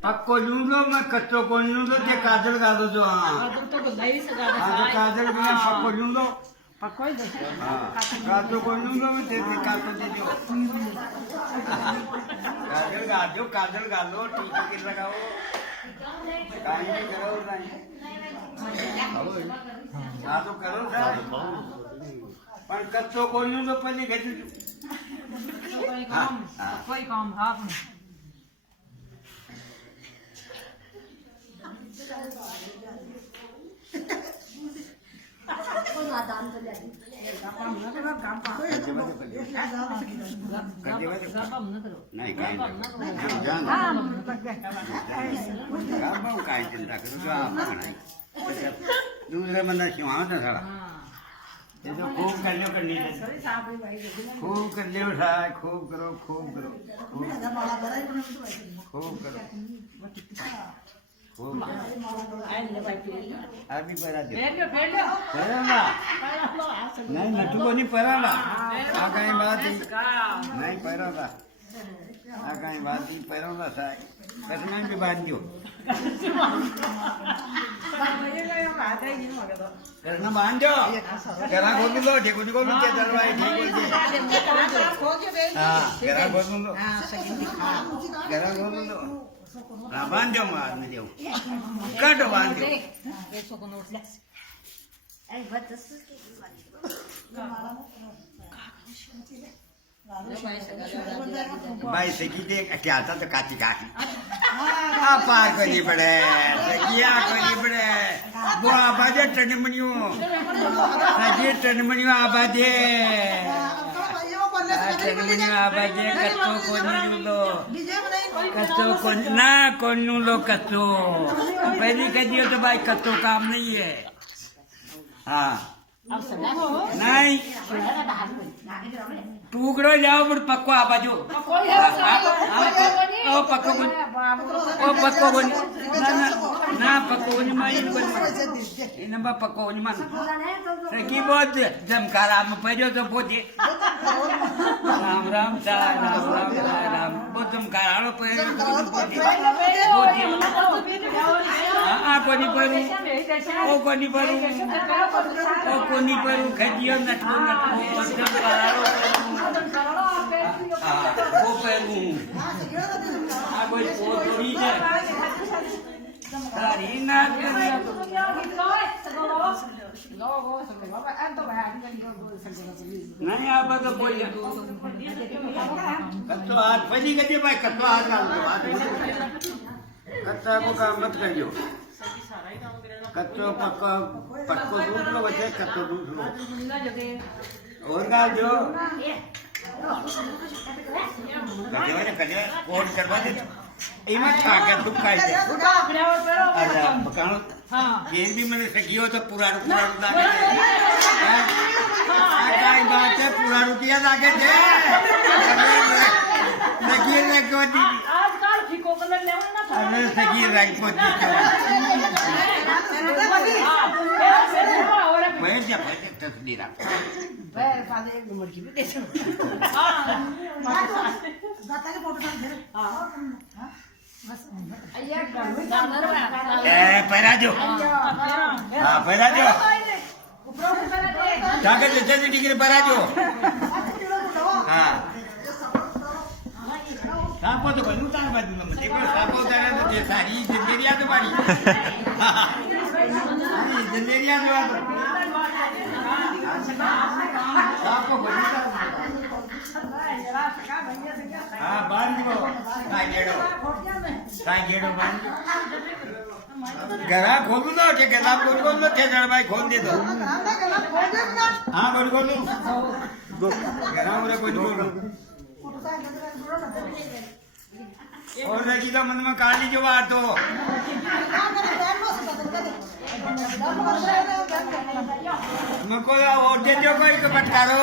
पक्को लूंदो मैं कच्चो को लूंदो के काजल गादो जो हाँ तो नहीं सगा तो काजल भी मैं पक्को लूंदो पक्को ही दे हाँ काजल को लूंदो मैं तेरे काजल दे दो काजल गादो टीका के लगाओ काहे नहीं करो नहीं हाँ तो करो सर पर कच्चो को लूंदो पहले घेतू कोई काम आप नहीं काय काय चिंता करू नाही दुसऱ्या म्हणा शिवाव ना सारा त्याचं खूप करण्या करणे खूप करले खूप करो खूप करो खूप करो आम्ही परा नाही नटू कोणी पराला हा काही बात नाही पराला हा काही बात परावला साय कसं नाही बांध देऊ करणं बांधो घरा खोलून दो ठेकून खोलून ते दरवाजे हा घरा खोलून दो घरा खोलून दो बांधो मग आदमी देऊ कट बांधो बाई सकी ते क्या आता तो काची काकी आपा कोनी पड़े सकिया कोनी पड़े वो आबादे टन मनियो सकी टन मनियो आबादे टन मनियो आबादे कच्चो कोनी लो कच्चो कोनी ना कोनी लो कच्चो पहली कहियो तो भाई कच्चो काम नहीं है हाँ नहीं टुकड़ो जाओ पर पक्को आ बाजू ओ पक्को बन ना पक्को बन माइन बन इनबा पक्को बन मन सकी बहुत जमकारा में पजो तो पोती राम राम सा राम बहुत जमकारा लो पजो तो पोती आ कोनी परू ओ कोनी परू ओ कोनी परू खदियो नटको जमकारा लो वो पहलू आ कोई पोतरी है तारी ना नहीं आप तो बोल कच्चो हाथ पहली कहिए भाई कच्चो हाथ डाल दो कच्चा को काम मत करियो कच्चो पक्को पक्को दूध लो बच्चे कच्चो दूध लो और का जो कजे कोड करवा दे इमा खाकर तू खाई दे अच्छा बकानो ये भी मैंने सकियो तो पूरा लागे काय बात है पूरा रुपया लागे दे सकियो ने को दी आजकल फिको कलर लेवन ना अरे सकियो रंग को दी मैं जब तस्वीर पैरा दो हाँ पैरा दो कागज जैसे डिग्री पैरा दो हाँ सापो तो बनू तार बाजू में देखो सापो तारे तो ये सारी जिंदगियां तो बारी जिंदगियां तो सापो बनू हाँ बांध दो काय गेड़ो बांध घरा खोल दो के गला खोल दो थे भाई खोल दे दो हाँ बोल दो घरा मुझे कोई बोल और रखी तो मन में काली जो बात हो मको और दे दो कोई को पटकारो